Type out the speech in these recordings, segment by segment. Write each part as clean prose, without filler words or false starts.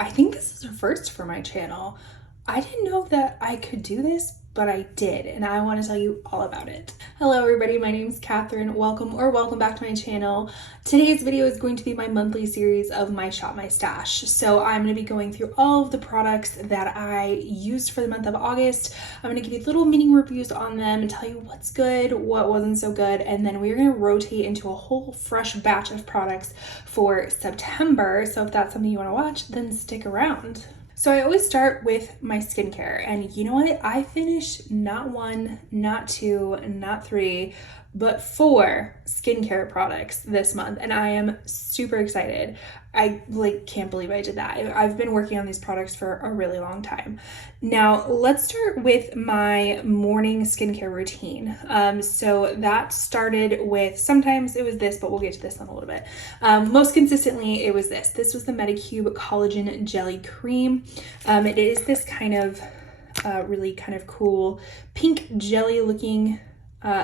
I think this is a first for my channel. I didn't know that I could do this, but I did, and I want to tell you all about it. Hello everybody, my name is Catherine. Welcome back to my channel. Today's video is going to be my monthly series of My Shop, My Stash. So I'm going to be going through all of the products that I used for the month of August. I'm going to give you little mini reviews on them and tell you what's good, what wasn't so good, and then we're going to rotate into a whole fresh batch of products for September. So if that's something you want to watch, then stick around. So I always start with my skincare, and you know what? I finished not one, not two, not three, but 4 skincare products this month, and I am super excited. I can't believe I did that. I've been working on these products for a really long time. Now let's start with my morning skincare routine. So that started with, sometimes it was this, but we'll get to this in a little bit. Most consistently it was this. This was the Medicube Collagen Jelly Cream. It is this kind of really kind of cool pink jelly looking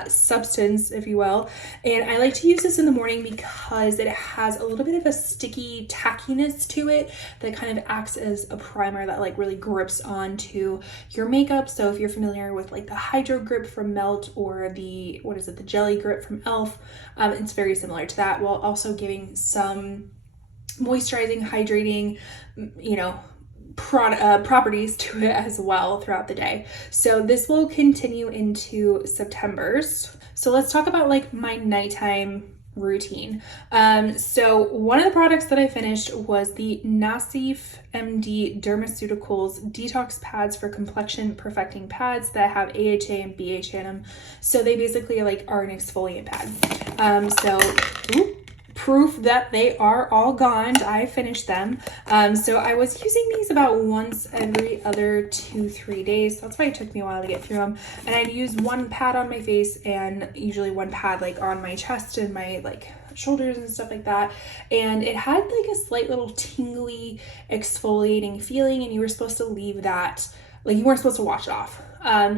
substance, if you will, and I like to use this in the morning because it has a little bit of a sticky tackiness to it that kind of acts as a primer that really grips onto your makeup. So if you're familiar with the Hydro Grip from Melt or the Jelly Grip from e.l.f., it's very similar to that, while also giving some moisturizing, hydrating, properties to it as well throughout the day. So this will continue into September's. So let's talk about my nighttime routine. So one of the products that I finished was the Nasif MD Dermaceuticals Detox Pads for Complexion Perfecting Pads that have AHA and BHA in them. So they basically are an exfoliant pad. Proof that they are all gone. I finished them. So I was using these about once every other 2-3 days. That's why it took me a while to get through them. And I'd use one pad on my face and usually one pad on my chest and my shoulders and stuff like that. And it had a slight little tingly exfoliating feeling, and you were supposed to leave that, you weren't supposed to wash it off.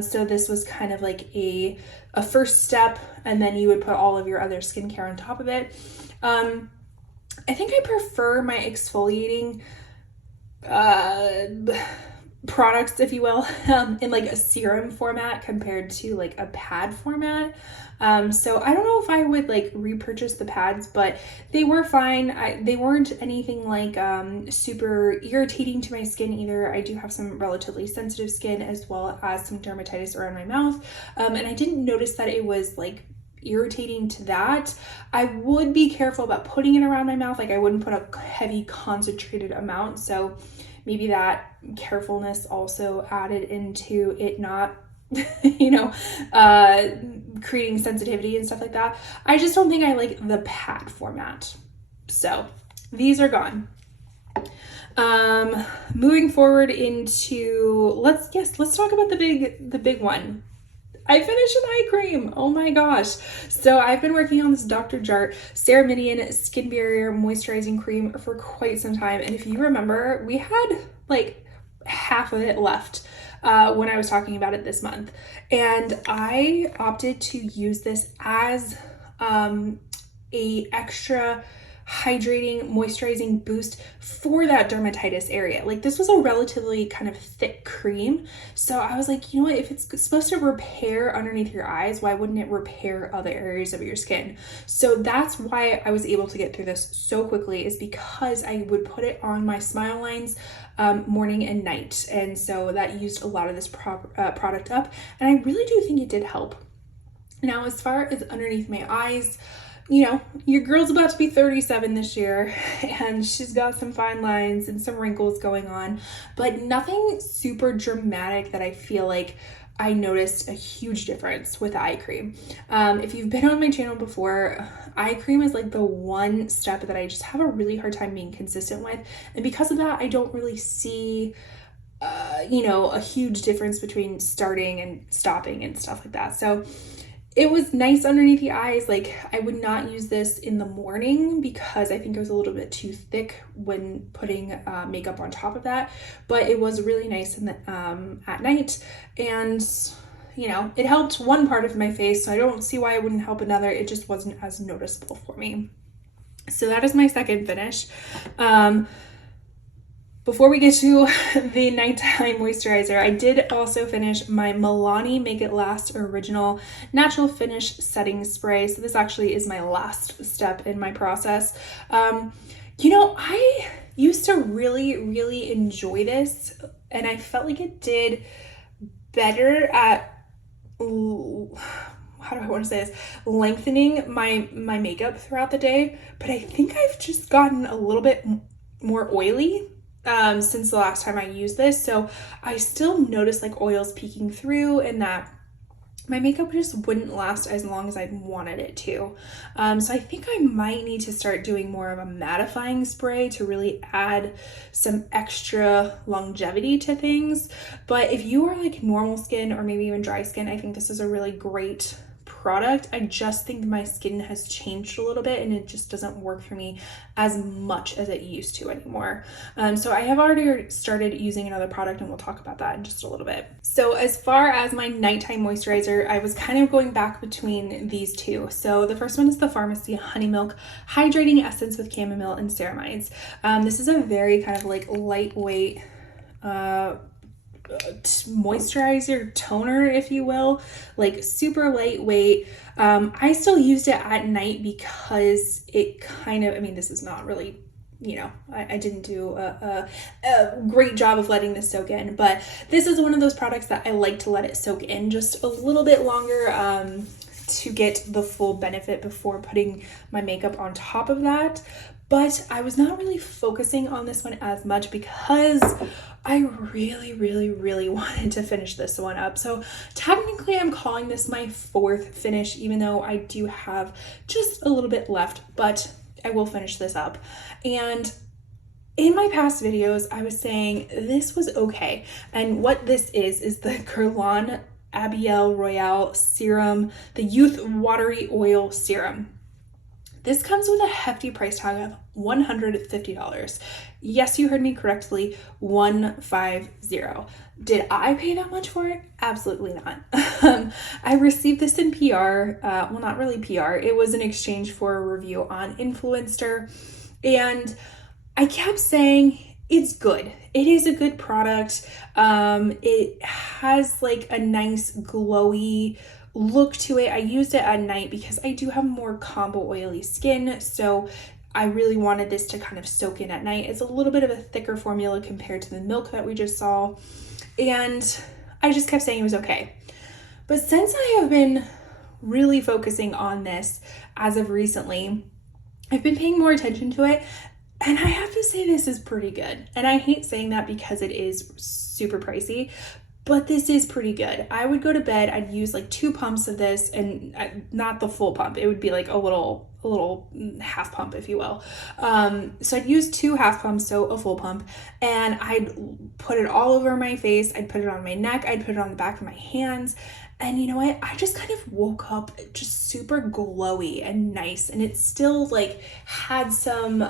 So this was kind of a first step, and then you would put all of your other skincare on top of it. I think I prefer my exfoliating products, if you will, in a serum format compared to a pad format. So I don't know if I would repurchase the pads, but they were fine. They weren't anything super irritating to my skin either. I do have some relatively sensitive skin as well as some dermatitis around my mouth. And I didn't notice that it was irritating to that. I would be careful about putting it around my mouth. I wouldn't put a heavy concentrated amount. So maybe that carefulness also added into it not creating sensitivity and stuff like that. I just don't think I like the pad format. So these are gone. Moving forward into, let's talk about the big one. I finished an eye cream. Oh my gosh. So I've been working on this Dr. Jart Ceramidian Skin Barrier Moisturizing Cream for quite some time. And if you remember, we had half of it left when I was talking about it this month. And I opted to use this as a extra hydrating, moisturizing boost for that dermatitis area. This was a relatively kind of thick cream. So I was you know what, if it's supposed to repair underneath your eyes, why wouldn't it repair other areas of your skin? So that's why I was able to get through this so quickly, is because I would put it on my smile lines morning and night. And so that used a lot of this product up. And I really do think it did help. Now, as far as underneath my eyes, your girl's about to be 37 this year, and she's got some fine lines and some wrinkles going on, but nothing super dramatic that I feel I noticed a huge difference with eye cream. If you've been on my channel before, eye cream is the one step that I just have a really hard time being consistent with. And because of that, I don't really see a huge difference between starting and stopping and stuff like that. So it was nice underneath the eyes. I would not use this in the morning because I think it was a little bit too thick when putting makeup on top of that, but it was really nice at night. And it helped one part of my face, so I don't see why it wouldn't help another. It just wasn't as noticeable for me. So that is my second finish. before we get to the nighttime moisturizer, I did also finish my Milani Make It Last Original Natural Finish Setting Spray. So this actually is my last step in my process. You know, I used to really enjoy this, and I felt like it did better at, how do I want to say this, lengthening my makeup throughout the day. But I think I've just gotten a little bit more oily since the last time I used this. So I still notice like oils peeking through, and that my makeup just wouldn't last as long as I wanted it to. So I think I might need to start doing more of a mattifying spray to really add some extra longevity to things. But if you are like normal skin or maybe even dry skin, I think this is a really great product. I just think my skin has changed a little bit, and it just doesn't work for me as much as it used to anymore. So I have already started using another product, and we'll talk about that in just a little bit. So as far as my nighttime moisturizer, I was kind of going back between these two. So the first one is the Pharmacy Honey Milk Hydrating Essence with Chamomile and Ceramides. This is a very kind of like lightweight moisturizer toner, if you will, like super lightweight. I still used it at night because it kind of, I mean, this is not really, you know, I didn't do a great job of letting this soak in, but this is one of those products that I like to let it soak in just a little bit longer to get the full benefit before putting my makeup on top of that. But I was not really focusing on this one as much because I really wanted to finish this one up. So technically I'm calling this my fourth finish, even though I do have just a little bit left, but I will finish this up. And in my past videos, I was saying this was okay. And what this is the Guerlain Abiel Royale Serum, the Youth Watery Oil Serum. This comes with a hefty price tag of $150. Yes, you heard me correctly, 150. Did I pay that much for it? Absolutely not. I received this in PR, well, not really PR. It was an exchange for a review on Influencer, and I kept saying it's good. It is a good product. It has like a nice glowy look to it. I used it at night because I do have more combo oily skin, so I really wanted this to kind of soak in at night. It's a little bit of a thicker formula compared to the milk that we just saw, and I just kept saying it was okay. But since I have been really focusing on this as of recently, I've been paying more attention to it, and I have to say this is pretty good. And I hate saying that because it is super pricey, but this is pretty good. I would go to bed, I'd use like 2 pumps of this, and not the full pump. It would be like a little half pump, if you will. So I'd use 2 half pumps, so a full pump, and I'd put it all over my face. I'd put it on my neck. I'd put it on the back of my hands. And you know what? I just kind of woke up just super glowy and nice, and it still like had some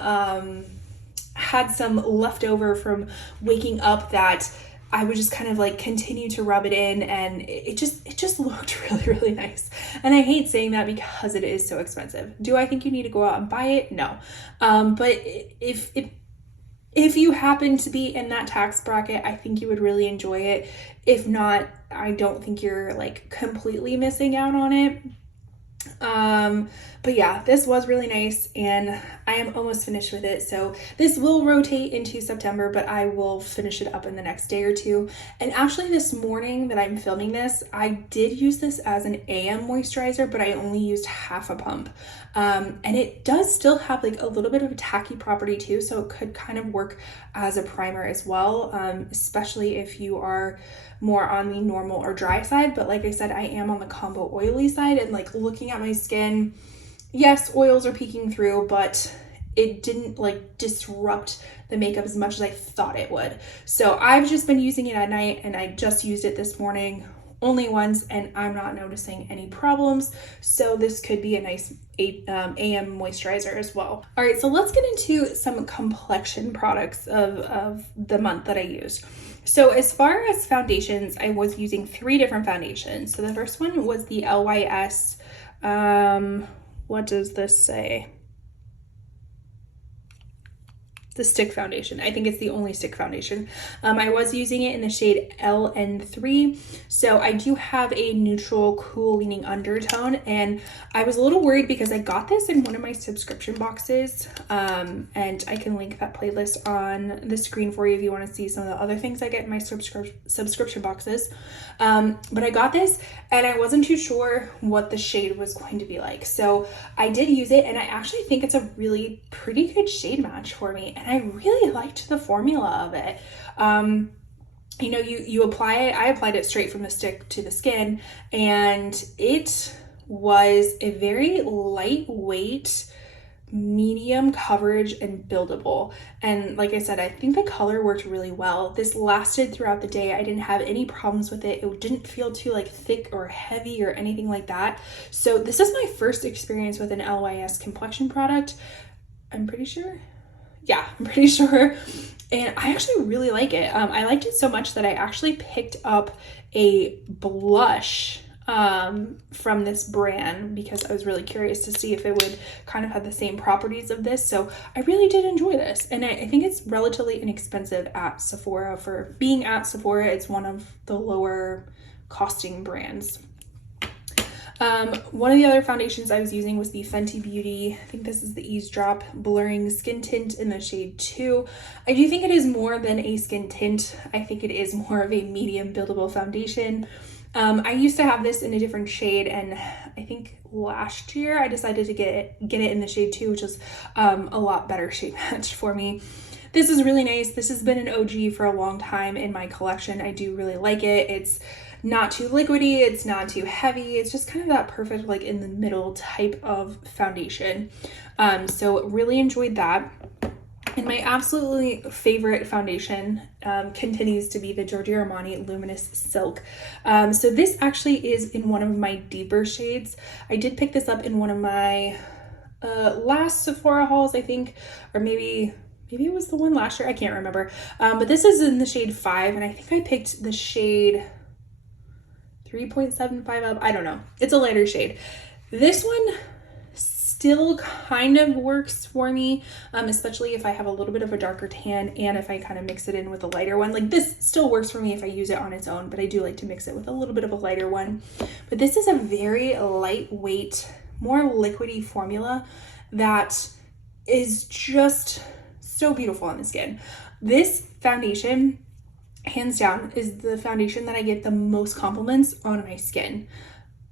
leftover from waking up that I would just kind of like continue to rub it in, and it just looked really nice. And I hate saying that because it is so expensive. Do I think you need to go out and buy it? No. But if you happen to be in that tax bracket, I think you would really enjoy it. If not, I don't think you're like completely missing out on it. But yeah, this was really nice, and I am almost finished with it. So this will rotate into September, but I will finish it up in the next day or two. And actually this morning that I'm filming this, I did use this as an AM moisturizer, but I only used half a pump. And it does still have like a little bit of a tacky property too, so it could kind of work as a primer as well, especially if you are more on the normal or dry side. But like I said, I am on the combo oily side, and like looking at my skin, yes, oils are peeking through, but it didn't like disrupt the makeup as much as I thought it would. So I've just been using it at night, and I just used it this morning only once, and I'm not noticing any problems. So this could be a nice AM moisturizer as well. All right, so let's get into some complexion products of the month that I used. So as far as foundations, I was using 3 different foundations. So the first one was the LYS, what does this say? the stick foundation. I think it's the only stick foundation. I was using it in the shade LN3. So I do have a neutral, cool leaning undertone. And I was a little worried because I got this in one of my subscription boxes. And I can link that playlist on the screen for you if you want to see some of the other things I get in my subscription boxes. But I got this and I wasn't too sure what the shade was going to be like. So I did use it and I actually think it's a really pretty good shade match for me. And I really liked the formula of it. You know, you apply it, I applied it straight from the stick to the skin, and it was a very lightweight, medium coverage and buildable. And like I said, I think the color worked really well. This lasted throughout the day. I didn't have any problems with it. It didn't feel too like thick or heavy or anything like that. So this is my first experience with an LYS complexion product. I'm pretty sure. Yeah, I'm pretty sure. And I actually really like it. I liked it so much that I actually picked up a blush from this brand because I was really curious to see if it would kind of have the same properties of this. So I really did enjoy this. And I think it's relatively inexpensive at Sephora. For being at Sephora, it's one of the lower costing brands. One of the other foundations I was using was the Fenty Beauty, I think this is the Eavesdrop Blurring Skin Tint in the shade 2. I do think it is more than a skin tint. I think it is more of a medium buildable foundation. I used to have this in a different shade, and I think last year I decided to get it in the shade 2, which is a lot better shade match for me. This is really nice. This has been an OG for a long time in my collection. I do really like it. It's not too liquidy, it's not too heavy. It's just kind of that perfect, like in the middle type of foundation. So really enjoyed that. And my absolutely favorite foundation continues to be the Giorgio Armani Luminous Silk. So this actually is in one of my deeper shades. I did pick this up in one of my last Sephora hauls, I think, or maybe it was the one last year, I can't remember. But this is in the shade 5, and I think I picked the shade 3.75 up. I don't know. It's a lighter shade. This one still kind of works for me, especially if I have a little bit of a darker tan and if I kind of mix it in with a lighter one. Like this still works for me if I use it on its own, but I do like to mix it with a little bit of a lighter one. But this is a very lightweight, more liquidy formula that is just so beautiful on the skin. This foundation, hands down, is the foundation that I get the most compliments on my skin.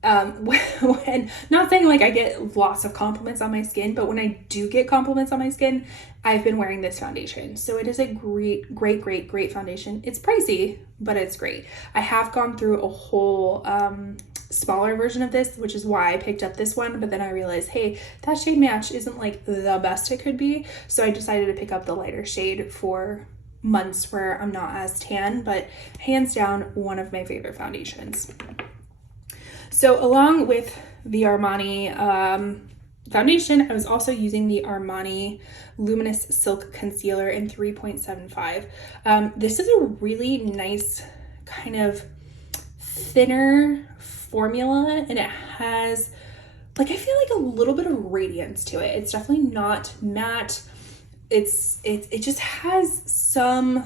When not saying like I get lots of compliments on my skin, but when I do get compliments on my skin, I've been wearing this foundation. So it is a great foundation. It's pricey, but it's great. I have gone through a whole smaller version of this, which is why I picked up this one, but then I realized, hey, that shade match isn't like the best it could be. So I decided to pick up the lighter shade for months where I'm not as tan, but hands down, one of my favorite foundations. So along with the Armani foundation, I was also using the Armani Luminous Silk Concealer in 3.75. This is a really nice kind of thinner formula, and it has, like, I feel like a little bit of radiance to it. It's definitely not matte. It just has some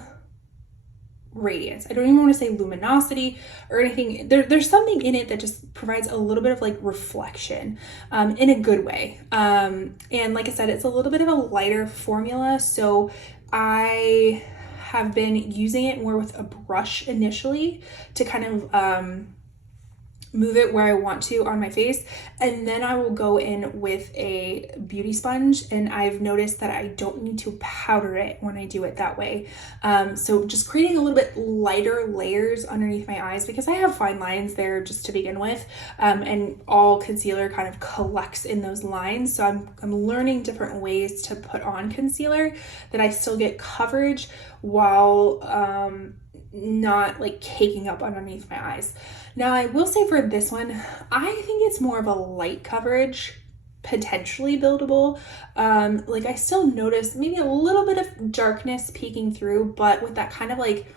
radiance. I don't even want to say luminosity or anything. There's something in it that just provides a little bit of like reflection in a good way. And like I said, it's a little bit of a lighter formula. So I have been using it more with a brush initially to kind of move it where I want to on my face, and then I will go in with a beauty sponge, and I've noticed that I don't need to powder it when I do it that way. So just creating a little bit lighter layers underneath my eyes, because I have fine lines there just to begin with, and all concealer kind of collects in those lines. So I'm learning different ways to put on concealer that I still get coverage while not like caking up underneath my eyes. Now I will say for this one, I think it's more of a light coverage, potentially buildable. Like I still notice maybe a little bit of darkness peeking through, but with that kind of like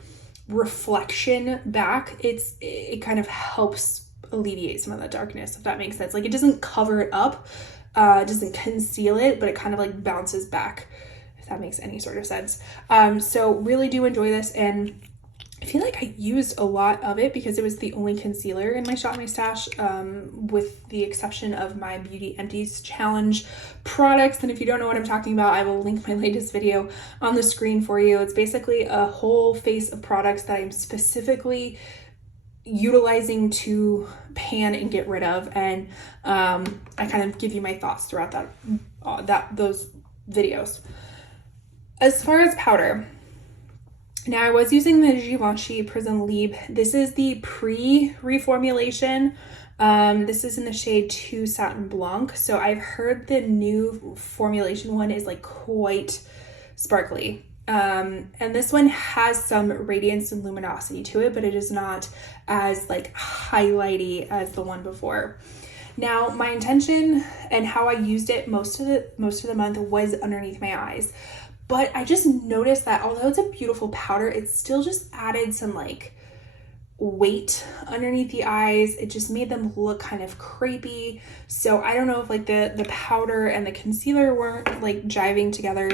reflection back, it kind of helps alleviate some of that darkness, if that makes sense. Like it doesn't cover it up, it doesn't conceal it, but it kind of like bounces back, if that makes any sort of sense. So really do enjoy this, and I feel like I used a lot of it because it was the only concealer in my Shop My Stash, with the exception of my Beauty Empties Challenge products. And if you don't know what I'm talking about, I will link my latest video on the screen for you. It's basically a whole face of products that I'm specifically utilizing to pan and get rid of, and I kind of give you my thoughts throughout those videos. As far as powder, now I was using the Givenchy Prism Libre. This is the pre-reformulation. This is in the shade 2 Satin Blanc. So I've heard the new formulation one is like quite sparkly. And this one has some radiance and luminosity to it, but it is not as like highlighty as the one before. Now, my intention and how I used it most of the month was underneath my eyes. But I just noticed that although it's a beautiful powder, it still just added some like weight underneath the eyes. It just made them look kind of crepey. So I don't know if like the powder and the concealer weren't like jiving together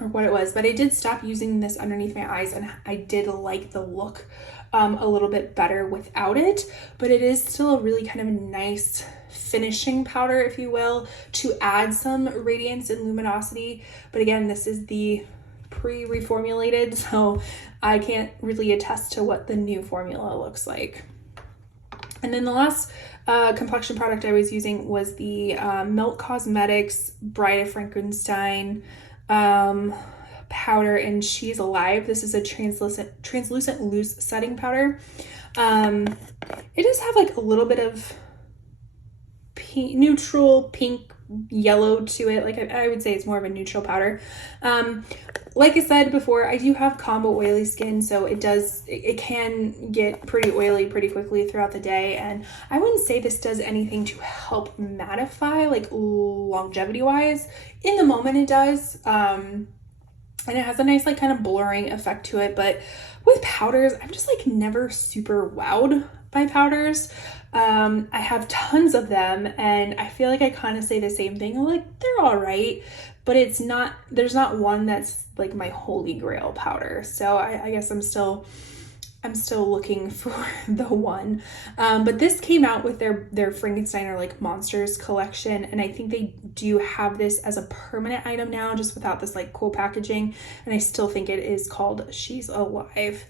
or what it was, but I did stop using this underneath my eyes, and I did like the look a little bit better without it. But it is still a really kind of nice finishing powder, if you will, to add some radiance and luminosity. But again, this is the pre-reformulated, so I can't really attest to what the new formula looks like. And then the last complexion product I was using was the Milk Cosmetics Bride of Frankenstein powder in She's Alive. This is a translucent loose setting powder. It does have like a little bit of neutral pink yellow to it. Like I would say it's more of a neutral powder. Like I said before, I do have combo oily skin, so it can get pretty oily pretty quickly throughout the day, and I wouldn't say this does anything to help mattify like longevity wise. In the moment it does, and it has a nice like kind of blurring effect to it. But with powders, I'm just like never super wowed by powders. I have tons of them, and I feel like I kind of say the same thing. I'm like, they're all right, but there's not one that's like my holy grail powder. So I guess I'm still looking for the one. But this came out with their Frankenstein or like Monsters collection, and I think they do have this as a permanent item now, just without this like cool packaging. And I still think it is called She's Alive.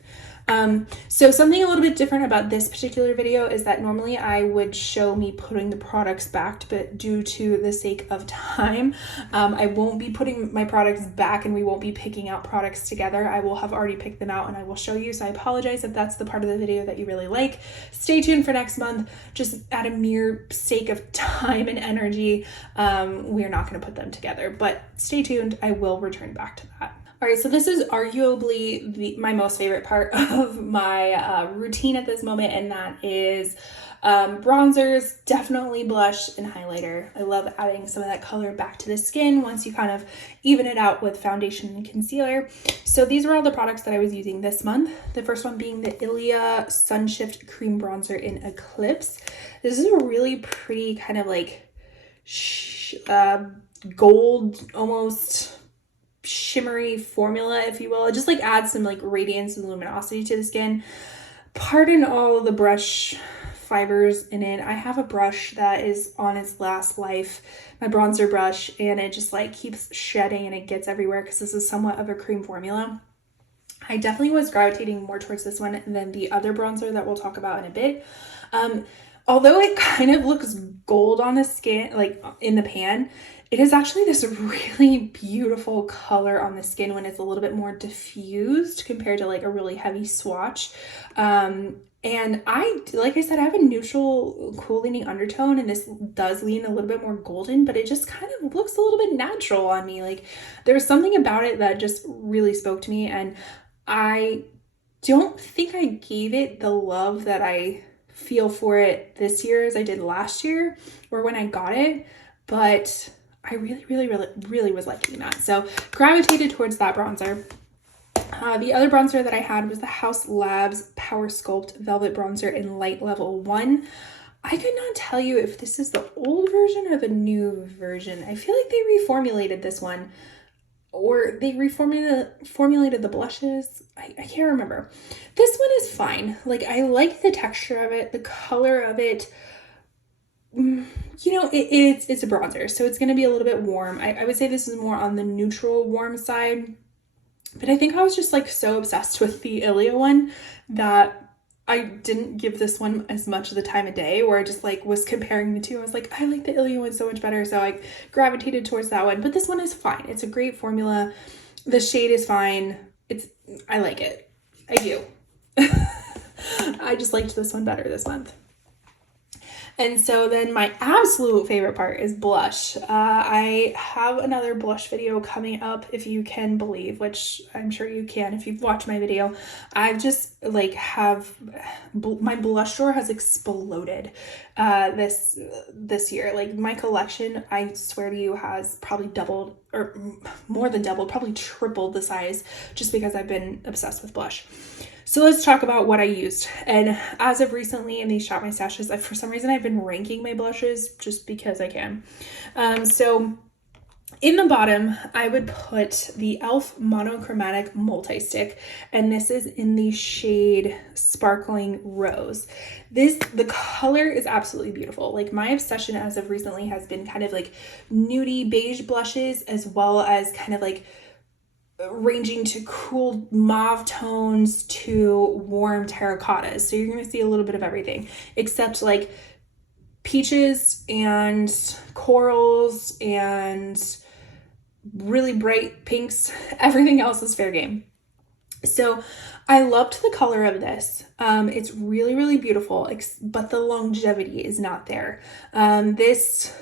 So something a little bit different about this particular video is that normally I would show me putting the products back, but due to the sake of time, I won't be putting my products back, and we won't be picking out products together. I will have already picked them out and I will show you. So I apologize if that's the part of the video that you really like. Stay tuned for next month. Just at a mere sake of time and energy, we're not going to put them together, but stay tuned. I will return back to that. All right, so this is arguably my most favorite part of my routine at this moment, and that is bronzers, definitely blush and highlighter. I love adding some of that color back to the skin once you kind of even it out with foundation and concealer. So these were all the products that I was using this month. The first one being the Ilia Sunshift Cream Bronzer in Eclipse. This is a really pretty kind of like gold, almost shimmery formula, if you will. It just like adds some like radiance and luminosity to the skin. Pardon all of the brush fibers in it. I have a brush that is on its last life, my bronzer brush, and it just like keeps shedding and it gets everywhere because this is somewhat of a cream formula. I definitely was gravitating more towards this one than the other bronzer that we'll talk about in a bit. Although it kind of looks gold on the skin, like in the pan, it is actually this really beautiful color on the skin when it's a little bit more diffused compared to like a really heavy swatch. And like I said, I have a neutral cool leaning undertone, and this does lean a little bit more golden, but it just kind of looks a little bit natural on me. Like there's something about it that just really spoke to me, and I don't think I gave it the love that I feel for it this year as I did last year or when I got it, but I really was liking that. So gravitated towards that bronzer. The other bronzer that I had was the Haus Labs Power Sculpt Velvet Bronzer in Light Level 1. I could not tell you if this is the old version or the new version. I feel like they reformulated this one or they reformulated the blushes. I can't remember. This one is fine. Like, I like the texture of it, the color of it. You know, it's a bronzer, so it's going to be a little bit warm. I would say this is more on the neutral warm side. But I think I was just like so obsessed with the Ilia one that I didn't give this one as much of the time of day, where I just like was comparing the two. I was like, I like the Ilia one so much better. So I gravitated towards that one. But this one is fine. It's a great formula. The shade is fine. I like it. I do. I just liked this one better this month. And so then my absolute favorite part is blush. I have another blush video coming up, if you can believe, which I'm sure you can if you've watched my video. I've just like my blush drawer has exploded this year. Like, my collection, I swear to you, has probably doubled, or more than doubled, probably tripled the size, just because I've been obsessed with blush. So let's talk about what I used. And as of recently in these Shop My Stashes, for some reason I've been ranking my blushes just because I can. So in the bottom, I would put the e.l.f. Monochromatic Multi-Stick, and this is in the shade Sparkling Rose. The color is absolutely beautiful. Like, my obsession as of recently has been kind of like nudie beige blushes, as well as kind of like ranging to cool mauve tones to warm terracottas. So you're going to see a little bit of everything, except like peaches and corals and really bright pinks. Everything else is fair game. So I loved the color of this. It's really, really beautiful, but the longevity is not there. This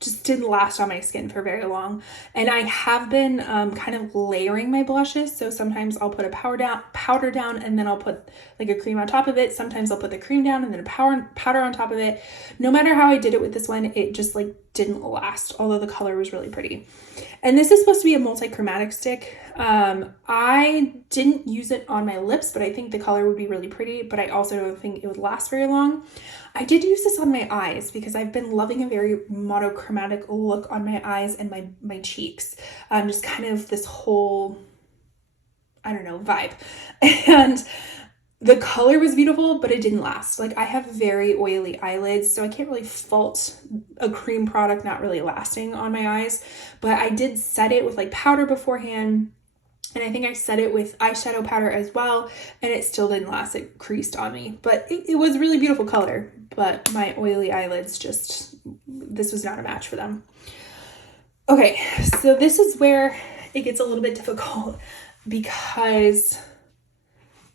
just didn't last on my skin for very long. And I have been kind of layering my blushes. So sometimes I'll put a powder down and then I'll put like a cream on top of it. Sometimes I'll put the cream down and then a powder on top of it. No matter how I did it with this one, it just like didn't last, although the color was really pretty. And this is supposed to be a multi-chromatic stick. I didn't use it on my lips, but I think the color would be really pretty, but I also don't think it would last very long. I did use this on my eyes because I've been loving a very monochromatic look on my eyes and my cheeks. Just kind of this whole, I don't know, vibe. And the color was beautiful, but it didn't last. Like, I have very oily eyelids, so I can't really fault a cream product not really lasting on my eyes. But I did set it with like powder beforehand, and I think I set it with eyeshadow powder as well, and it still didn't last. It creased on me, but it was a really beautiful color. But my oily eyelids this was not a match for them. Okay, so this is where it gets a little bit difficult, because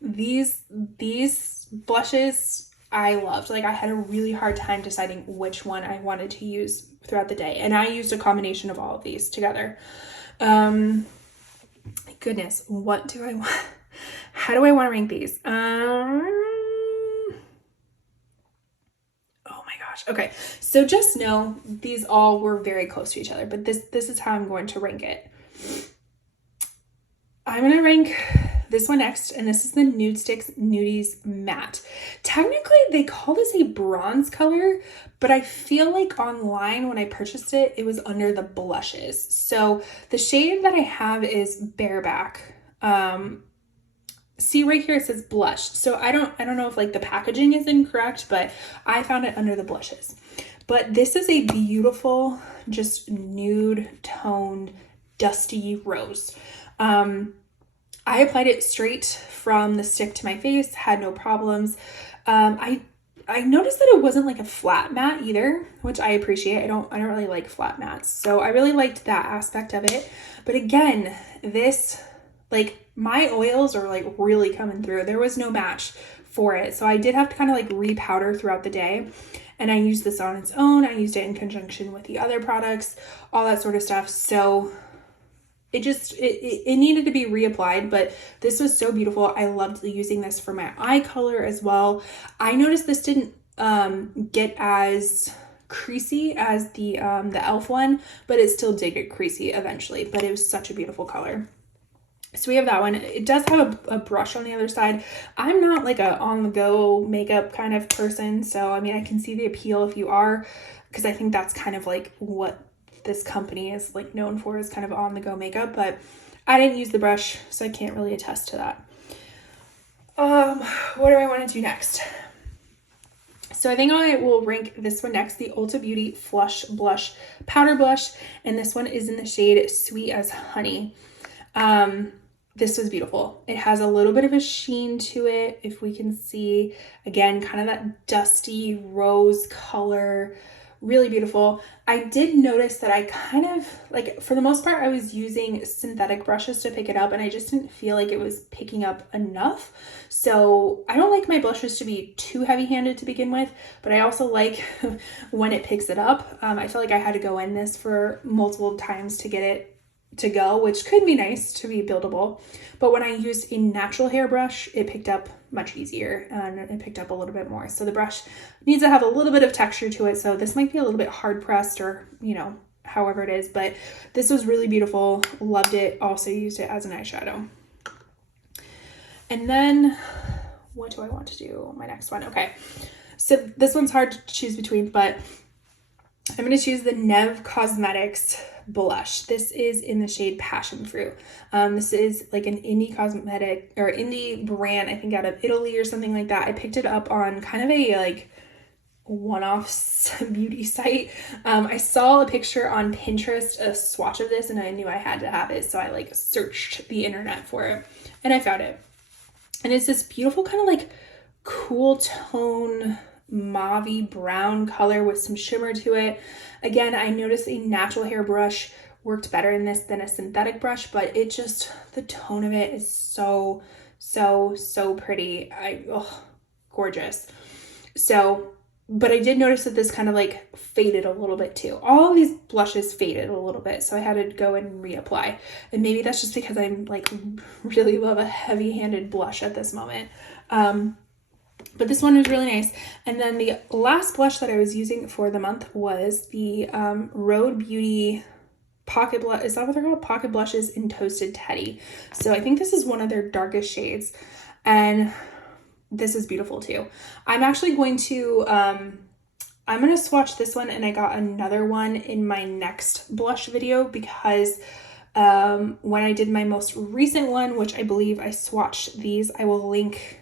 these blushes I loved. Like, I had a really hard time deciding which one I wanted to use throughout the day, and I used a combination of all of these together. Goodness, what do I want? How do I want to rank these? Oh my gosh. Okay, so just know these all were very close to each other, but this is how I'm going to rank it. I'm going to rank this one next, and this is the Nude Sticks Nudies Matte. Technically, they call this a bronze color, but I feel like online when I purchased it, it was under the blushes. So the shade that I have is Bareback. See right here, it says blush. So I don't know if like the packaging is incorrect, but I found it under the blushes. But this is a beautiful, just nude toned, dusty rose. I applied it straight from the stick to my face, had no problems. I noticed that it wasn't like a flat matte either, which I appreciate. I don't really like flat mattes, so I really liked that aspect of it. But again, this, like, my oils are like really coming through. There was no match for it, so I did have to kind of like repowder throughout the day. And I used this on its own. I used it in conjunction with the other products, all that sort of stuff. So it needed to be reapplied, but this was so beautiful. I loved using this for my eye color as well. I noticed this didn't get as creasy as the e.l.f. one, but it still did get creasy eventually, but it was such a beautiful color. So we have that one. It does have a brush on the other side. I'm not like a on-the-go makeup kind of person, so I mean, I can see the appeal if you are, because I think that's kind of like what this company is like known for, is kind of on the go makeup. But I didn't use the brush, so I can't really attest to that. What do I want to do next? So I think I will rank this one next, the Ulta Beauty Flush Blush Powder Blush, and this one is in the shade Sweet as Honey. This was beautiful. It has a little bit of a sheen to it, if we can see. Again, kind of that dusty rose color, really beautiful. I did notice that I kind of, like, for the most part, I was using synthetic brushes to pick it up, and I just didn't feel like it was picking up enough. So I don't like my blushes to be too heavy-handed to begin with, but I also like when it picks it up. I feel like I had to go in this for multiple times to get it to go, which could be nice to be buildable. But when I used a natural hair brush, it picked up much easier and it picked up a little bit more. So the brush needs to have a little bit of texture to it. So this might be a little bit hard pressed, or, you know, however it is, but this was really beautiful. Loved it. Also used it as an eyeshadow. And then what do I want to do? My next one. Okay. So this one's hard to choose between, but I'm going to choose the Nev Cosmetics blush. This is in the shade Passion Fruit. This is like an indie cosmetic or indie brand, I think out of Italy or something like that. I picked it up on kind of a like one-off beauty site. I saw a picture on Pinterest, a swatch of this, and I knew I had to have it. So I like searched the internet for it and I found it. And it's this beautiful kind of like cool tone mauvey brown color with some shimmer to it. Again, I noticed a natural hair brush worked better in this than a synthetic brush, but it just, the tone of it is so pretty. Gorgeous. So, but I did notice that this kind of like faded a little bit too. All of these blushes faded a little bit, so I had to go and reapply. And maybe that's just because I'm like really love a heavy-handed blush at this moment. But this one was really nice. And then the last blush that I was using for the month was the Rhode Beauty Pocket Blush. Is that what they're called? Pocket Blushes in Toasted Teddy. So I think this is one of their darkest shades. And this is beautiful too. I'm actually going to, I'm going to swatch this one, and I got another one in my next blush video because when I did my most recent one, which I believe I swatched these, I will link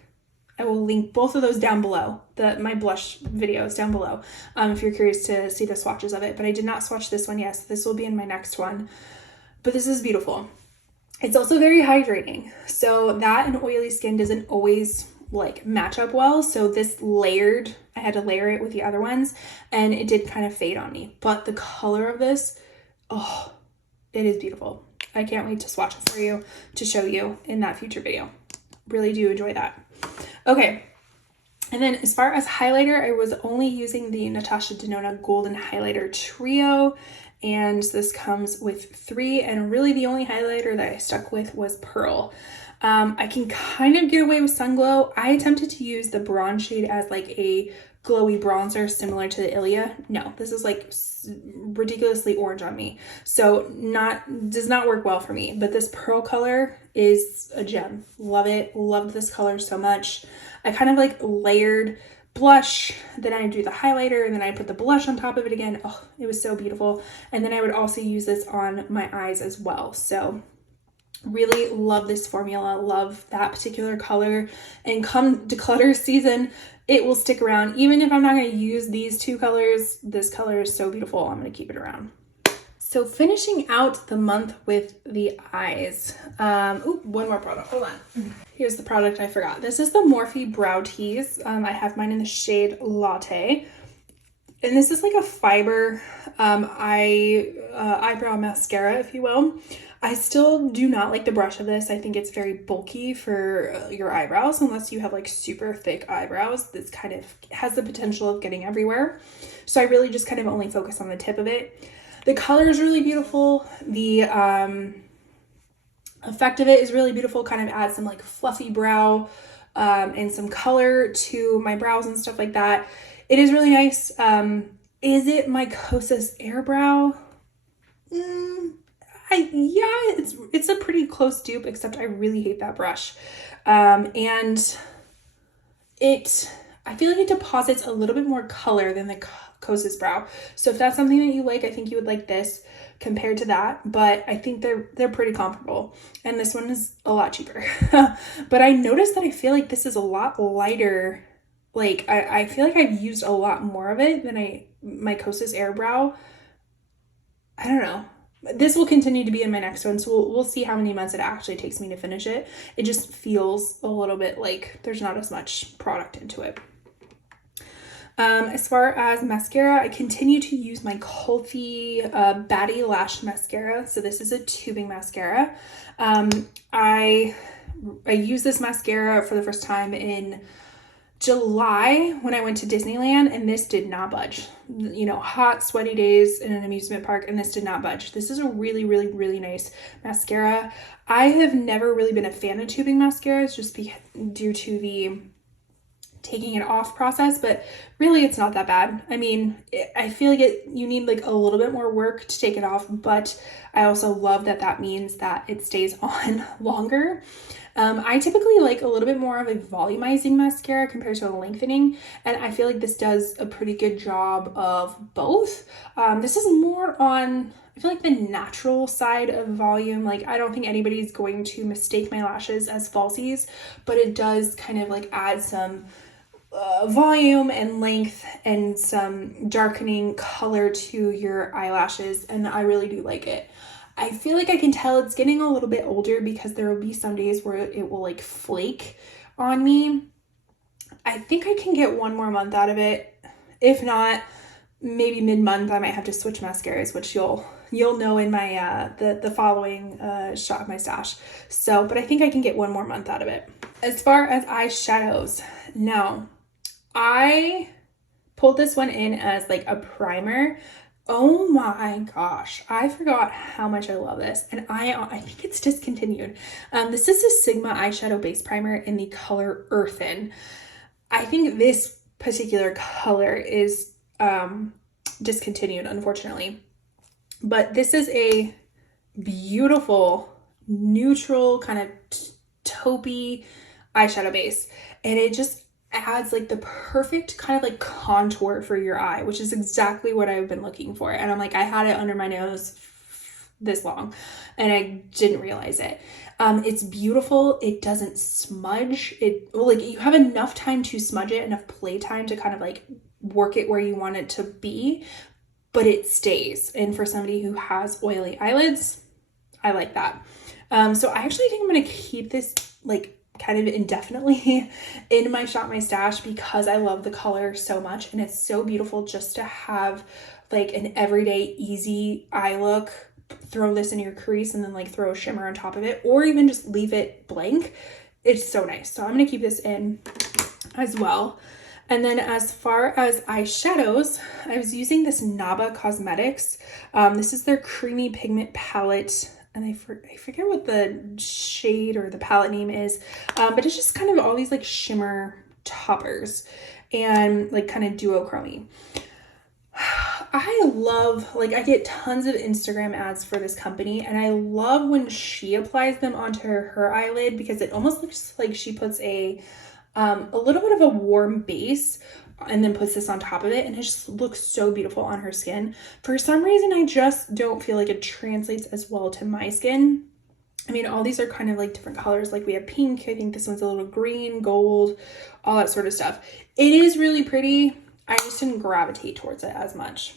both of those down below, my blush videos down below, if you're curious to see the swatches of it. But I did not swatch this one yet, so this will be in my next one. But this is beautiful. It's also very hydrating. So that and oily skin doesn't always like match up well. So this layered, I had to layer it with the other ones, and it did kind of fade on me. But the color of this, oh, it is beautiful. I can't wait to swatch it for you to show you in that future video. Really do enjoy that. Okay, and then as far as highlighter, I was only using the Natasha Denona Golden Highlighter Trio, and this comes with 3, and really the only highlighter that I stuck with was Pearl. I can kind of get away with Sun Glow. I attempted to use the bronze shade as like a glowy bronzer similar to the Ilia. No, this is like ridiculously orange on me, so does not work well for me. But this Pearl color is a gem. Love it. Loved this color so much. I kind of like layered blush, then I do the highlighter, and then I put the blush on top of it again. Oh, it was so beautiful. And then I would also use this on my eyes as well. So really love this formula, love that particular color, and come declutter season, it will stick around. Even if I'm not going to use these 2 colors, this color is so beautiful, I'm going to keep it around. So finishing out the month with the eyes. One more product, hold on. Here's the product I forgot. This is the Morphe Brow Tease. I have mine in the shade Latte. And this is like a fiber eyebrow mascara, if you will. I still do not like the brush of this. I think it's very bulky for your eyebrows, unless you have like super thick eyebrows. This kind of has the potential of getting everywhere. So I really just kind of only focus on the tip of it. The color is really beautiful. The effect of it is really beautiful. Kind of adds some like fluffy brow and some color to my brows and stuff like that. It is really nice. Is it my Kosas Airbrow? Yeah, it's a pretty close dupe, except I really hate that brush. And I feel like it deposits a little bit more color than the Kosas Brow. So if that's something that you like, I think you would like this. compared to that, but I think they're pretty comparable. And this one is a lot cheaper. But I noticed that I feel like this is a lot lighter. Like I feel like I've used a lot more of it than my Kosas Airbrow. I don't know. This will continue to be in my next one, so we'll see how many months it actually takes me to finish it. It just feels a little bit like there's not as much product into it. As far as mascara, I continue to use my Kulfi Batty Lash Mascara. So this is a tubing mascara. I used this mascara for the first time in July when I went to Disneyland, and this did not budge. You know, hot, sweaty days in an amusement park, and this did not budge. This is a really, really, really nice mascara. I have never really been a fan of tubing mascaras just due to the taking it off process, but really it's not that bad. I mean, I feel like you need like a little bit more work to take it off, but I also love that means that it stays on longer. I typically like a little bit more of a volumizing mascara compared to a lengthening, and I feel like this does a pretty good job of both. This is more on, I feel like, the natural side of volume. Like, I don't think anybody's going to mistake my lashes as falsies, but it does kind of like add some volume and length and some darkening color to your eyelashes, and I really do like it. I feel like I can tell it's getting a little bit older because there will be some days where it will like flake on me. I think I can get one more month out of it. If not, maybe mid-month I might have to switch mascaras, which you'll know in my the following shot of my stash. So, but I think I can get one more month out of it. As far as eyeshadows, now I pulled this one in as like a primer. Oh my gosh, I forgot how much I love this, and I think it's discontinued. This is a Sigma eyeshadow base primer in the color Earthen. I think this particular color is discontinued, unfortunately, but this is a beautiful neutral kind of taupey eyeshadow base, and it just adds like the perfect kind of like contour for your eye, which is exactly what I've been looking for. And I'm like, I had it under my nose this long and I didn't realize it. It's beautiful. It doesn't smudge. Like, you have enough time to smudge it, enough play time to kind of like work it where you want it to be, but it stays. And for somebody who has oily eyelids, I like that. So I actually think I'm going to keep this like kind of indefinitely in my Shop My Stash because I love the color so much, and it's so beautiful just to have like an everyday easy eye look. Throw this in your crease and then like throw a shimmer on top of it, or even just leave it blank. It's so nice. So I'm going to keep this in as well. And then as far as eyeshadows, I was using this Naba Cosmetics. This is their creamy pigment palette, and I forget what the shade or the palette name is, but it's just kind of all these like shimmer toppers and like kind of duochrome. I love, like, I get tons of Instagram ads for this company, and I love when she applies them onto her eyelid because it almost looks like she puts a little bit of a warm base and then puts this on top of it, and it just looks so beautiful on her skin. For some reason, I just don't feel like it translates as well to my skin. I mean, all these are kind of like different colors. Like, we have pink, I think this one's a little green, gold, all that sort of stuff. It is really pretty. I just didn't gravitate towards it as much.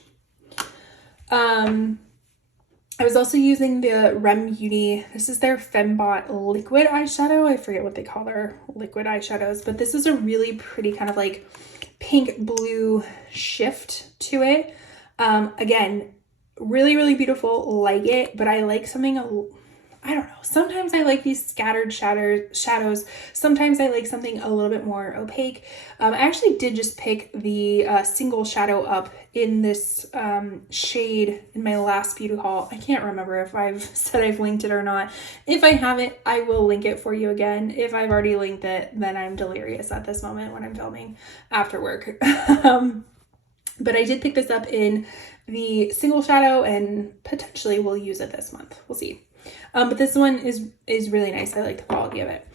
I was also using the Rem Beauty. This is their Fembot liquid eyeshadow. I forget what they call their liquid eyeshadows, but this is a really pretty kind of like pink blue shift to it. Again, really, really beautiful, like it, but I like something, I don't know. Sometimes I like these scattered shadows. Sometimes I like something a little bit more opaque. I actually did just pick the single shadow up in this shade in my last beauty haul. I can't remember if I've said I've linked it or not. If I haven't, I will link it for you again. If I've already linked it, then I'm delirious at this moment when I'm filming after work. But I did pick this up in the single shadow and potentially will use it this month. We'll see. But this one is really nice. I like the quality of it.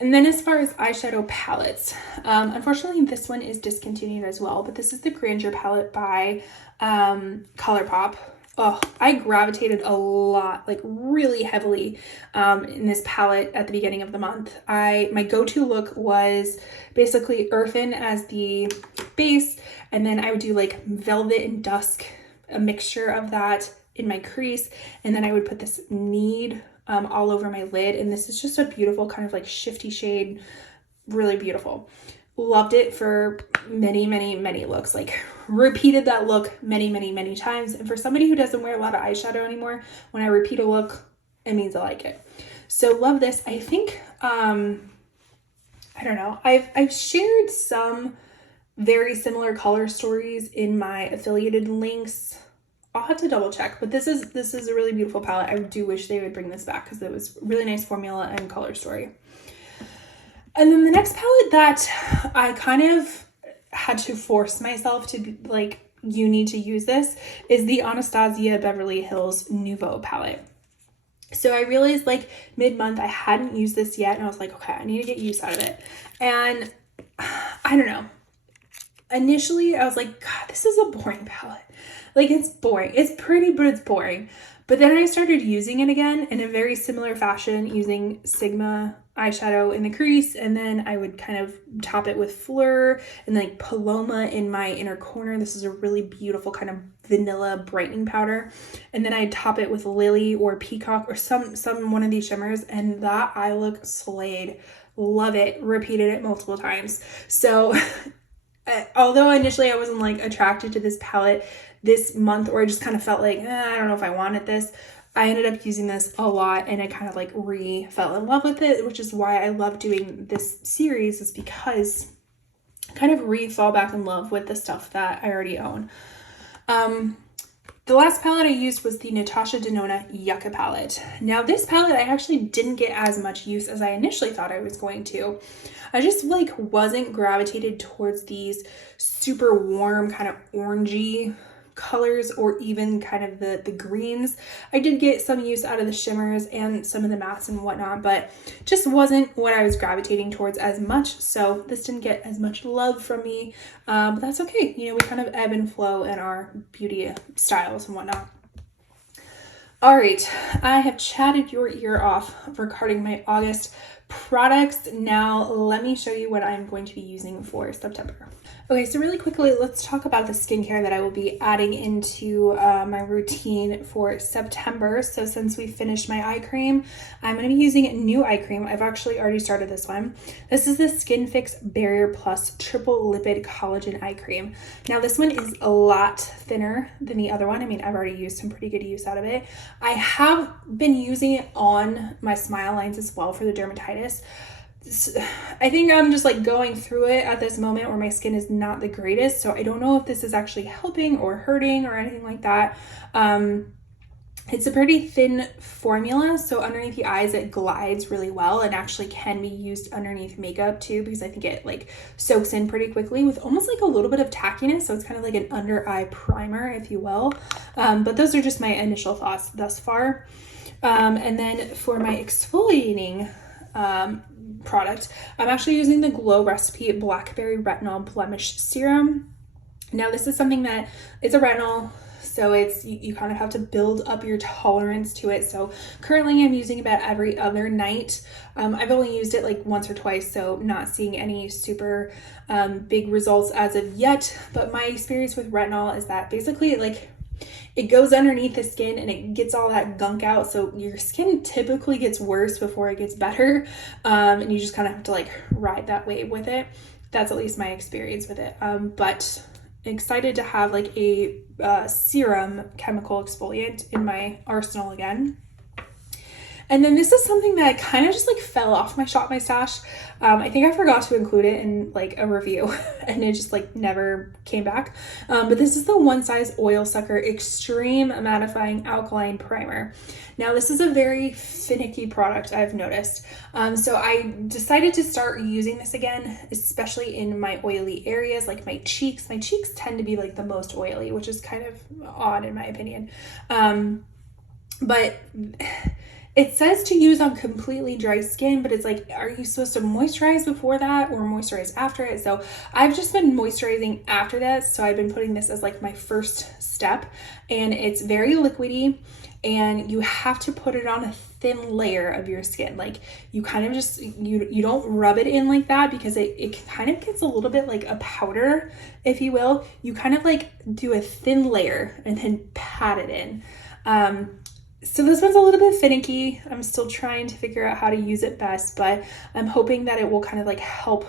And then as far as eyeshadow palettes, unfortunately this one is discontinued as well, but this is the Grandeur palette by ColourPop. Oh, I gravitated a lot, like really heavily in this palette at the beginning of the month. My go-to look was basically earthen as the base, and then I would do like velvet and dusk, a mixture of that in my crease, and then I would put this Need all over my lid, and this is just a beautiful kind of like shifty shade, really beautiful. Loved it for many, many, many looks, like repeated that look many, many, many times. And for somebody who doesn't wear a lot of eyeshadow anymore, when I repeat a look, it means I like it. So love this. I think, I don't know, I've shared some very similar color stories in my affiliated links. I'll have to double check, but this is a really beautiful palette. I do wish they would bring this back because it was really nice formula and color story. And then the next palette that I kind of had to force myself to be like, you need to use this, is the Anastasia Beverly Hills Nouveau palette. So I realized like mid-month I hadn't used this yet, and I was like, okay, I need to get use out of it. And I don't know. Initially, I was like, God, this is a boring palette. Like, it's boring. It's pretty, but it's boring. But then I started using it again in a very similar fashion, using Sigma eyeshadow in the crease, and then I would kind of top it with Fleur and like Paloma in my inner corner. This is a really beautiful kind of vanilla brightening powder. And then I'd top it with Lily or Peacock or some one of these shimmers, and that eye look slayed. Love it. Repeated it multiple times. So although initially I wasn't like attracted to this palette this month, or I just kind of felt like, I don't know if I wanted this, I ended up using this a lot, and I kind of like fell in love with it, which is why I love doing this series, is because I kind of fall back in love with the stuff that I already own. The last palette I used was the Natasha Denona Yucca palette. Now this palette I actually didn't get as much use as I initially thought I was going to. I just like wasn't gravitated towards these super warm kind of orangey colors, or even kind of the greens. I did get some use out of the shimmers and some of the mattes and whatnot, but just wasn't what I was gravitating towards as much. So this didn't get as much love from me, but that's okay. You know, we kind of ebb and flow in our beauty styles and whatnot. All right, I have chatted your ear off regarding my August products. Now let me show you what I'm going to be using for September. Okay, so really quickly, let's talk about the skincare that I will be adding into my routine for September. So since we finished my eye cream, I'm going to be using a new eye cream. I've actually already started this one. This is the Skin Fix Barrier Plus Triple Lipid Collagen Eye Cream. Now this one is a lot thinner than the other one. I mean, I've already used some pretty good use out of it. I have been using it on my smile lines as well for the dermatitis. I think I'm just like going through it at this moment where my skin is not the greatest, so I don't know if this is actually helping or hurting or anything like that. It's a pretty thin formula, so underneath the eyes it glides really well and actually can be used underneath makeup too, because I think it like soaks in pretty quickly with almost like a little bit of tackiness, so it's kind of like an under eye primer, if you will. But those are just my initial thoughts thus far. And then for my exfoliating product, I'm actually using the Glow Recipe Blackberry Retinol Blemish Serum. Now this is something that it's a retinol, so it's you kind of have to build up your tolerance to it. So currently I'm using about every other night. I've only used it like once or twice, so not seeing any super big results as of yet. But my experience with retinol is that basically it goes underneath the skin and it gets all that gunk out. So your skin typically gets worse before it gets better. And you just kind of have to like ride that wave with it. That's at least my experience with it. But excited to have like a serum chemical exfoliant in my arsenal again. And then this is something that kind of just like fell off my Shop My Stash. I think I forgot to include it in like a review and it just like never came back. But this is the One Size Oil Sucker Extreme Mattifying Alkaline Primer. Now this is a very finicky product, I've noticed. So I decided to start using this again, especially in my oily areas like my cheeks. My cheeks tend to be like the most oily, which is kind of odd in my opinion. But it says to use on completely dry skin, but it's like, are you supposed to moisturize before that or moisturize after it? So I've just been moisturizing after that. So I've been putting this as like my first step, and it's very liquidy, and you have to put it on a thin layer of your skin. Like you kind of just, you don't rub it in like that, because it kind of gets a little bit like a powder, if you will. You kind of like do a thin layer and then pat it in. So this one's a little bit finicky. I'm still trying to figure out how to use it best, but I'm hoping that it will kind of like help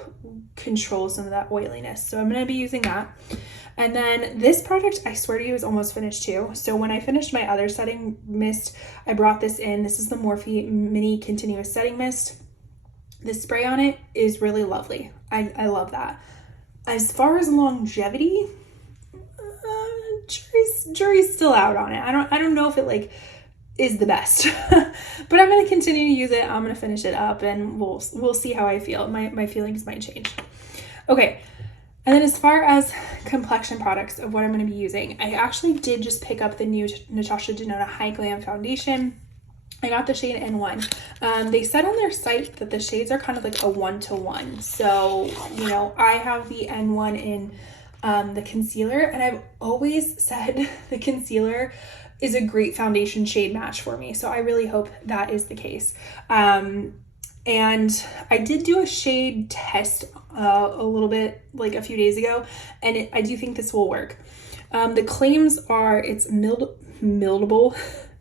control some of that oiliness. So I'm going to be using that. And then this product, I swear to you, is almost finished too. So when I finished my other setting mist, I brought this in. This is the Morphe Mini Continuous Setting Mist. The spray on it is really lovely. I love that. As far as longevity, jury's still out on it. I don't know if it like is the best, but I'm going to continue to use it. I'm going to finish it up, and we'll see how I feel. My feelings might change. Okay. And then as far as complexion products of what I'm going to be using, I actually did just pick up the new Natasha Denona High Glam Foundation. I got the shade N1. They said on their site that the shades are kind of like a 1-to-1. So, you know, I have the N1 in the concealer, and I've always said the concealer is a great foundation shade match for me. So I really hope that is the case. And I did do a shade test a little bit like a few days ago, and I do think this will work. The claims are it's mildable,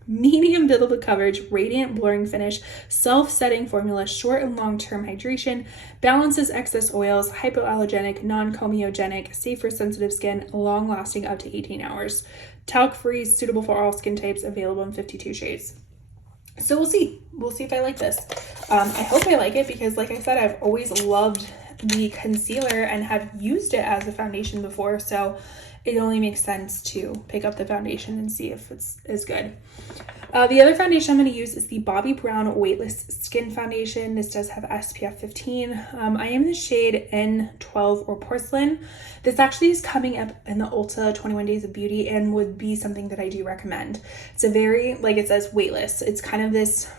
medium buildable coverage, radiant blurring finish, self-setting formula, short and long-term hydration, balances excess oils, hypoallergenic, non-comedogenic, safe for sensitive skin, long-lasting up to 18 hours, talc-free, suitable for all skin types, available in 52 shades. So we'll see if I like this. I hope I like it, because like I said, I've always loved the concealer and have used it as a foundation before, so it only makes sense to pick up the foundation and see if it's as good. The other foundation I'm going to use is the Bobbi Brown Weightless Skin Foundation. This does have SPF 15. I am in the shade N12 or Porcelain. This actually is coming up in the Ulta 21 Days of Beauty and would be something that I do recommend. It's a very, like it says, weightless. It's kind of this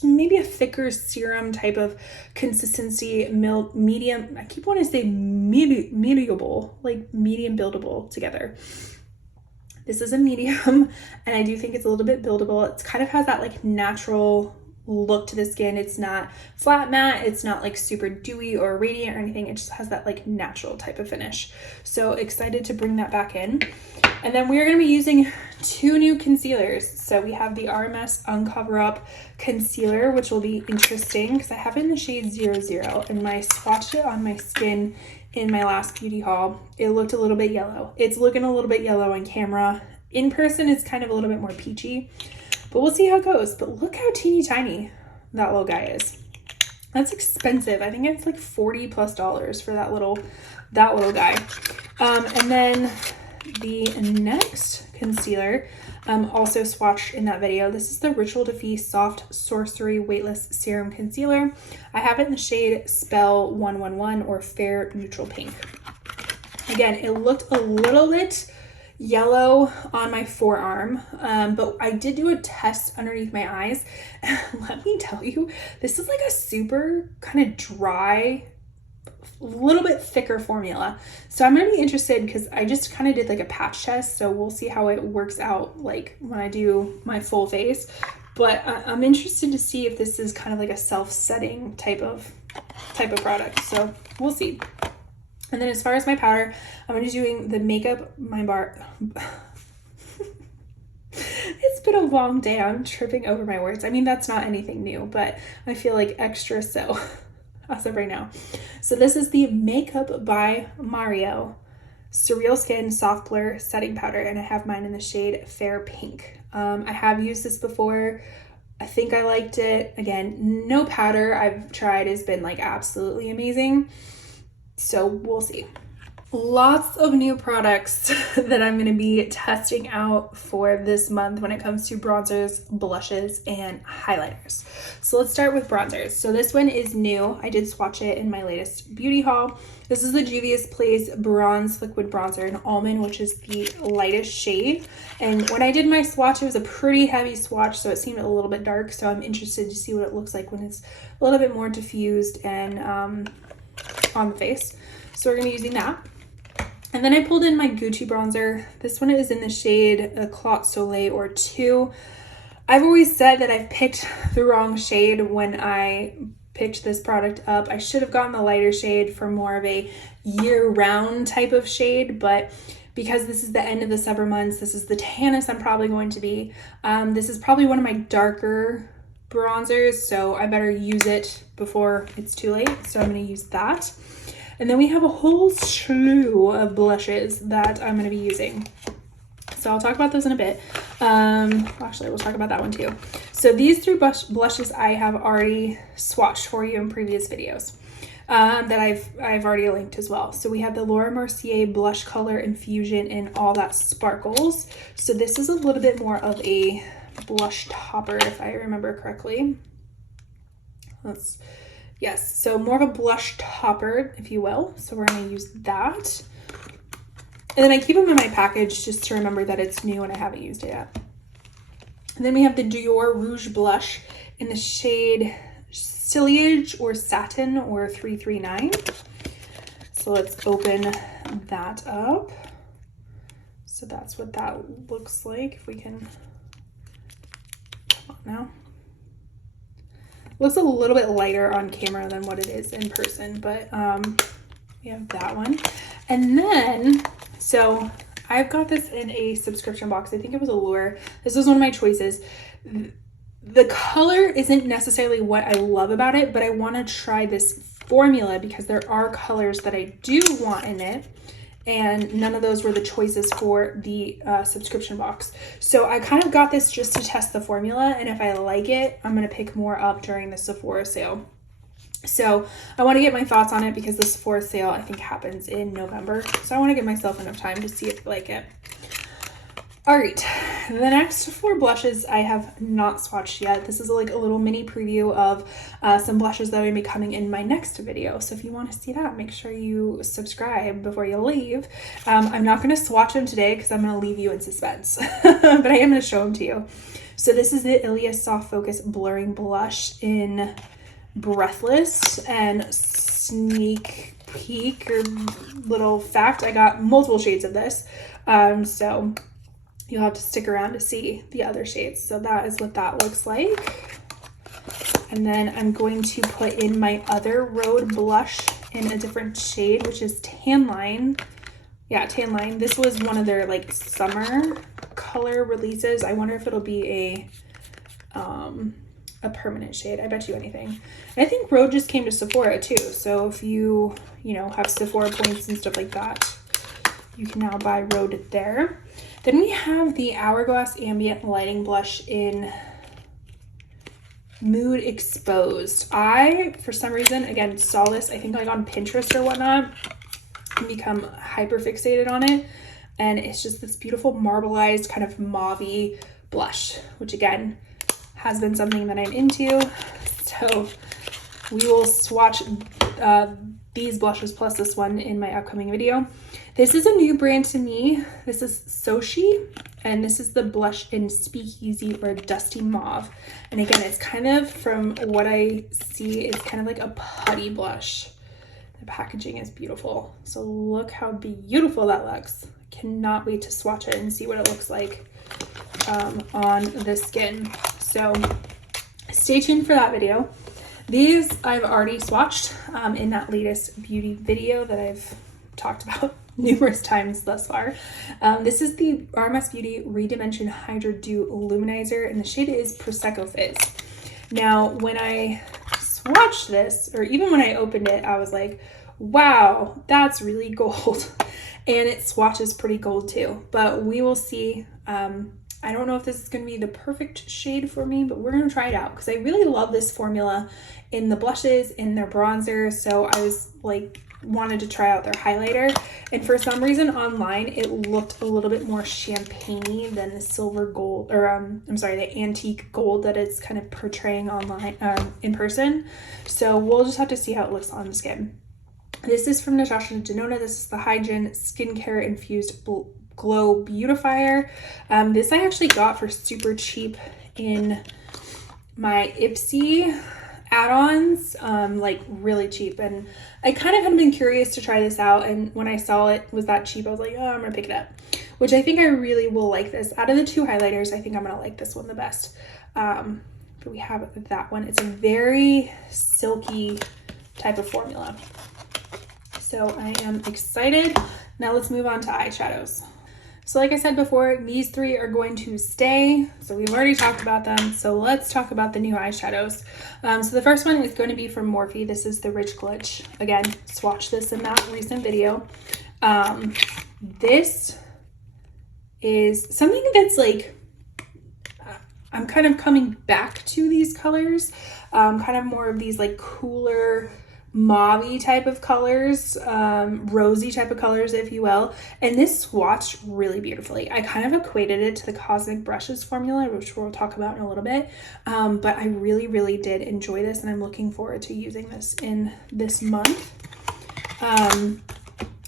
maybe a thicker serum type of consistency, medium. I keep wanting to say mediable, like medium buildable together. This is a medium, and I do think it's a little bit buildable. It kind of has that like natural look to the skin. It's not flat matte. It's not like super dewy or radiant or anything. It just has that like natural type of finish. So excited to bring that back in. And then we are going to be using two new concealers. So we have the RMS Uncover Up Concealer, which will be interesting because I have it in the shade 00, and when I swatched it on my skin in my last beauty haul, it looked a little bit yellow. It's looking a little bit yellow on camera. In person, it's kind of a little bit more peachy, but we'll see how it goes. But look how teeny tiny that little guy is. That's expensive. I think it's like $40+ for that little guy. And then the next concealer, also swatched in that video. This is the Ritual de Fille Soft Sorcery Weightless Serum Concealer. I have it in the shade Spell 111 or Fair Neutral Pink. Again, it looked a little bit yellow on my forearm, but I did do a test underneath my eyes. Let me tell you, this is like a super kind of dry, a little bit thicker formula. So I'm going to be interested because I just kind of did like a patch test. So we'll see how it works out like when I do my full face. But I'm interested to see if this is kind of like a self-setting type of product. So we'll see. And then as far as my powder, I'm going to be doing the Makeup My Bar. It's been a long day. I'm tripping over my words. I mean, that's not anything new, but I feel like extra so as of right now. So this is the Makeup by Mario Surreal Skin Soft Blur Setting Powder, and I have mine in the shade Fair Pink. I have used this before. I think I liked it. Again, no powder I've tried has been like absolutely amazing. So we'll see. Lots of new products that I'm going to be testing out for this month when it comes to bronzers, blushes, and highlighters. So let's start with bronzers. So this one is new. I did swatch it in my latest beauty haul. This is the Juvia's Place Bronze Liquid Bronzer in Almond, which is the lightest shade. And when I did my swatch, it was a pretty heavy swatch, so it seemed a little bit dark. So I'm interested to see what it looks like when it's a little bit more diffused and on the face. So we're going to be using that. And then I pulled in my Gucci bronzer. This one is in the shade Clot Soleil or 2. I've always said that I've picked the wrong shade when I picked this product up. I should have gotten the lighter shade for more of a year-round type of shade, but because this is the end of the summer months, this is the tannest I'm probably going to be. This is probably one of my darker bronzers, so I better use it before it's too late. So I'm going to use that. And then we have a whole slew of blushes that I'm going to be using. So I'll talk about those in a bit. Actually, we'll talk about that one too. So these three blushes I have already swatched for you in previous videos that I've already linked as well. So we have the Laura Mercier Blush Color Infusion in All That Sparkles. So this is a little bit more of a blush topper, if I remember correctly. Yes, so more of a blush topper, if you will. So we're going to use that. And then I keep them in my package just to remember that it's new and I haven't used it yet. And then we have the Dior Rouge Blush in the shade Sillage or Satin or 339. So let's open that up. So that's what that looks like. If we can, come on now. Looks a little bit lighter on camera than what it is in person, but we have that one. And then, so I've got this in a subscription box. I think it was Allure. This was one of my choices. The color isn't necessarily what I love about it, but I want to try this formula because there are colors that I do want in it. And none of those were the choices for the subscription box. So I kind of got this just to test the formula, and if I like it, I'm going to pick more up during the Sephora sale. So I want to get my thoughts on it because the Sephora sale, I think, happens in November. So I want to give myself enough time to see if I like it. All right, the next 4 blushes I have not swatched yet. This is like a little mini preview of some blushes that are going to be coming in my next video. So if you want to see that, make sure you subscribe before you leave. I'm not going to swatch them today because I'm going to leave you in suspense, but I am going to show them to you. So this is the Ilia Soft Focus Blurring Blush in Breathless and Sneak Peek or little fact. I got multiple shades of this. So you'll have to stick around to see the other shades. So that is what that looks like. And then I'm going to put in my other Rhode blush in a different shade, which is Tan Line. Yeah, Tan Line. This was one of their like summer color releases. I wonder if it'll be a permanent shade. I bet you anything. And I think Rhode just came to Sephora too. So if you have Sephora points and stuff like that, you can now buy Rhode there. Then we have the Hourglass Ambient Lighting Blush in Mood Exposed. I, for some reason, again, saw this, I think like on Pinterest or whatnot, and become hyper fixated on it. And it's just this beautiful marbleized kind of mauve-y blush, which again, has been something that I'm into. So we will swatch these blushes plus this one in my upcoming video. This is a new brand to me. This is Soshi, and this is the blush in Speakeasy or Dusty Mauve. And again, it's kind of, from what I see, it's kind of like a putty blush. The packaging is beautiful. So look how beautiful that looks. Cannot wait to swatch it and see what it looks like on the skin. So stay tuned for that video. These I've already swatched in that latest beauty video that I've talked about numerous times thus far. This is the RMS Beauty Redimension Hydra Dew Luminizer, and the shade is Prosecco Fizz. Now, when I swatched this, or even when I opened it, I was like, wow, that's really gold. And it swatches pretty gold too, but we will see. I don't know if this is going to be the perfect shade for me, but we're going to try it out because I really love this formula in the blushes, in their bronzer. So I was like wanted to try out their highlighter, and for some reason online it looked a little bit more champagne-y than the silver gold, or I'm sorry, the antique gold that it's kind of portraying online, in person. So we'll just have to see how it looks on the skin. This is from Natasha Denona. This is the Hygiene Skincare Infused Glow Beautifier. This I actually got for super cheap in my Ipsy add-ons, like really cheap, and I kind of had been curious to try this out, and when I saw it was that cheap, I was like, oh, I'm gonna pick it up, which I think I really will like this. Out of the two highlighters, I think I'm gonna like this one the best. But we have that one. It's a very silky type of formula, so I am excited. Now let's move on to eyeshadows. So like I said before, these three are going to stay. So we've already talked about them. So let's talk about the new eyeshadows. So the first one is going to be from Morphe. This is the Rich Glitch. Again, swatched this in that recent video. This is something that's like, I'm kind of coming back to these colors. Kind of more of these like cooler, mauve-y type of colors, rosy type of colors, if you will, and this swatched really beautifully. I kind of equated it to the Cosmic Brushes formula, which we'll talk about in a little bit, but I really did enjoy this, and I'm looking forward to using this in this month.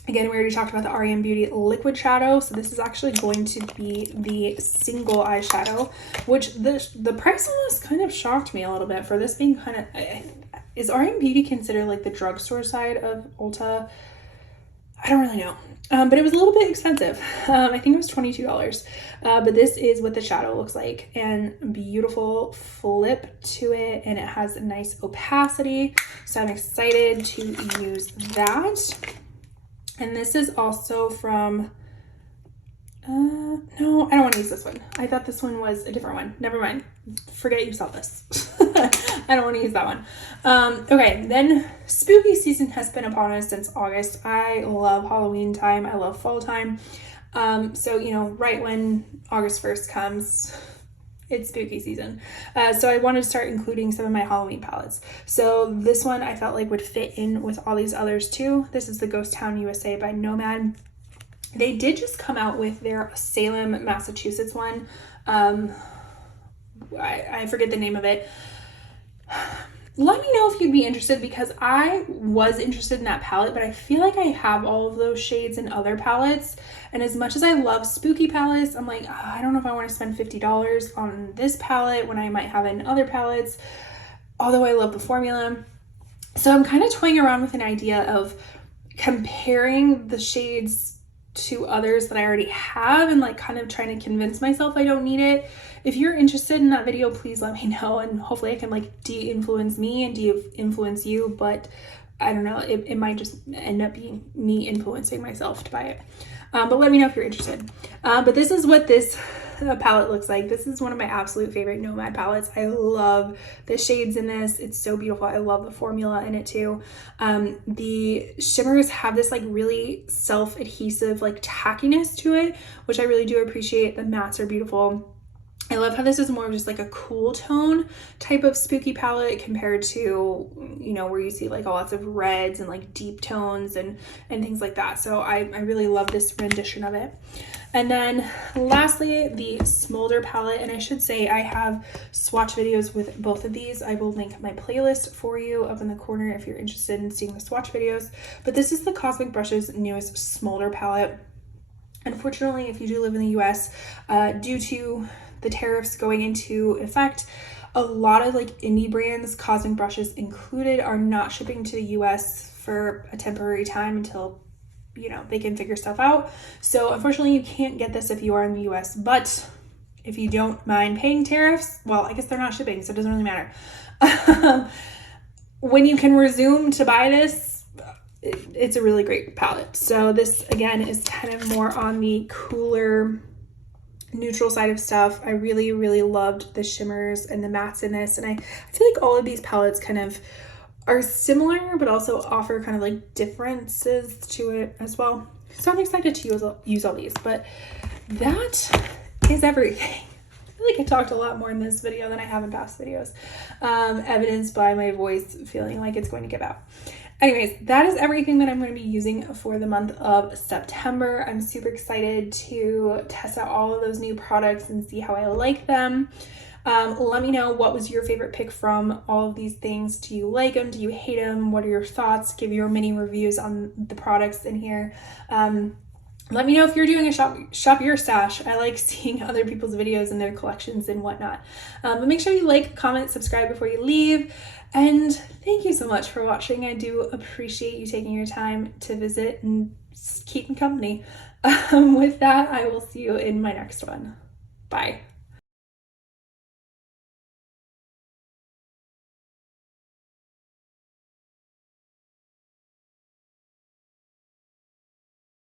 Again, we already talked about the REM Beauty liquid shadow, so this is actually going to be the single eyeshadow, which the price on this kind of shocked me a little bit for this being kind of, is REM Beauty considered like the drugstore side of Ulta? I don't really know, but it was a little bit expensive. I think it was $22, but this is what the shadow looks like, and beautiful flip to it, and it has a nice opacity, so I'm excited to use that. And this is also from, no, I don't want to use this one. I thought this one was a different one. Never mind. Forget you saw this. I don't want to use that one. Okay, then spooky season has been upon us since August. I love Halloween time. I love fall time. So, you know, right when August 1st comes, it's spooky season. So I wanted to start including some of my Halloween palettes. So this one I felt like would fit in with all these others too. This is the Ghost Town USA by Nomad. They did just come out with their Salem, Massachusetts one. I forget the name of it. Let me know if you'd be interested, because I was interested in that palette, but I feel like I have all of those shades in other palettes. And as much as I love spooky palettes, I'm like, oh, I don't know if I want to spend $50 on this palette when I might have it in other palettes, although I love the formula. So I'm kind of toying around with an idea of comparing the shades to others that I already have, and like kind of trying to convince myself I don't need it. If you're interested in that video, please let me know, and hopefully I can like de-influence me and de-influence you, but I don't know, it might just end up being me influencing myself to buy it. But let me know if you're interested. But this is what this palette looks like. This is one of my absolute favorite Nomad palettes. I love the shades in this. It's so beautiful. I love the formula in it too. The shimmers have this like really self-adhesive like tackiness to it, which I really do appreciate. The mattes are beautiful. I love how this is more of just like a cool tone type of spooky palette compared to, you know, where you see like lots of reds and like deep tones and things like that. So I really love this rendition of it. And then lastly, the Smolder palette. And I should say I have swatch videos with both of these. I will link my playlist for you up in the corner if you're interested in seeing the swatch videos. But this is the Cosmic Brushes newest Smolder palette. Unfortunately, if you do live in the US, due to the tariffs going into effect, a lot of like indie brands, Cosmic Brushes included, are not shipping to the US for a temporary time until, you know, they can figure stuff out. So unfortunately you can't get this if you are in the US, but if you don't mind paying tariffs, well, I guess they're not shipping, so it doesn't really matter. When you can resume to buy this, it's a really great palette. So this again is kind of more on the cooler, neutral side of stuff. I really loved the shimmers and the mattes in this, and I feel like all of these palettes kind of are similar but also offer kind of like differences to it as well. So I'm excited to use all these, but that is everything. I feel like I talked a lot more in this video than I have in past videos, evidenced by my voice feeling like it's going to give out. Anyways, that is everything that I'm going to be using for the month of September. I'm super excited to test out all of those new products and see how I like them. Let me know, what was your favorite pick from all of these things? Do you like them? Do you hate them? What are your thoughts? Give your mini reviews on the products in here. Let me know if you're doing a shop your stash. I like seeing other people's videos and their collections and whatnot. But make sure you like, comment, subscribe before you leave. And thank you so much for watching. I do appreciate you taking your time to visit and keep me company. With that, I will see you in my next one. Bye.